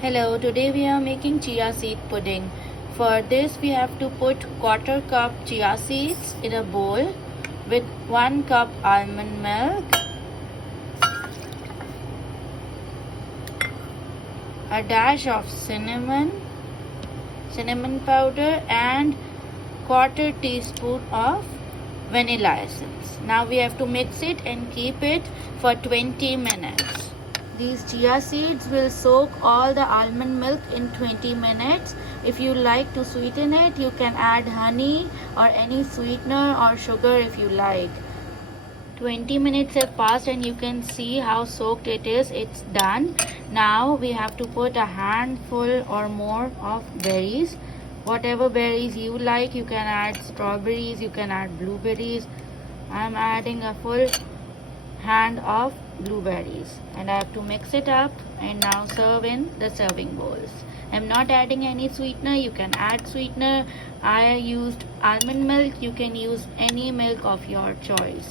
Hello, today we are making chia seed pudding. For this we have to put quarter cup chia seeds in a bowl with 1 cup almond milk, a dash of cinnamon powder and quarter teaspoon of vanilla essence. Now we have to mix it and keep it for 20 minutes. These chia seeds will soak all the almond milk in 20 minutes. If you like to sweeten it, you can add honey or any sweetener or sugar if you like. 20 minutes have passed and you can see how soaked it is. It's done. Now we have to put a handful or more of berries. Whatever berries you like, you can add strawberries, you can add blueberries. I'm adding a full hand of blueberries and I have to mix it up and now serve in the serving bowls. I'm not adding any sweetener. You can add sweetener. I used almond milk. You can use any milk of your choice.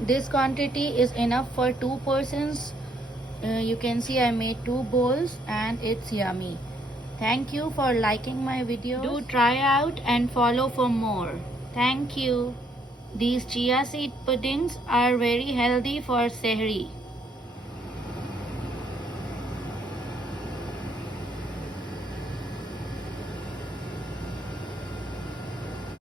This quantity is enough for 2 persons. You can see I made 2 bowls and it's yummy. Thank you for liking my video. Do try out and follow for more. Thank you. These chia seed puddings are very healthy for Sehri.